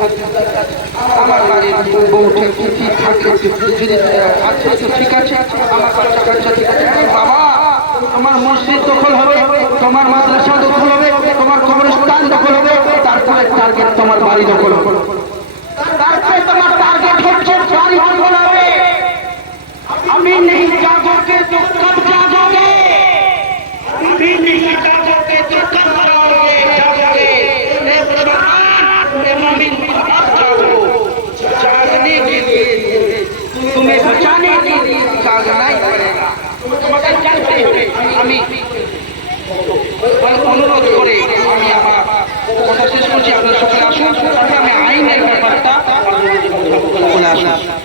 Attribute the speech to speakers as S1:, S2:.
S1: আমার বাড়ির বউটি কি থাকে যদি আচ্ছা তো ঠিক আছে, আমার বাচ্চা কাচ্চা ঠিক আছে। বাবা, তোমার মসজিদ দখল হবে, তোমার মাদ্রাসা দখল হবে, তোমার কবরস্থান দখল হবে, তারপরে টার্গেট তোমার বাড়ি দখল হবে। তারপরে তোমার টার্গেট হচ্ছে বাড়ি দখল হবে। আমি নেই জাগরকে দখল जागने के लिए तुम्हें बचाने আমি অনুরোধ করে আমি আমার কথা করছি আপনার সকলে আসুন আমি আইনের ব্যাপারটা বলে আসুন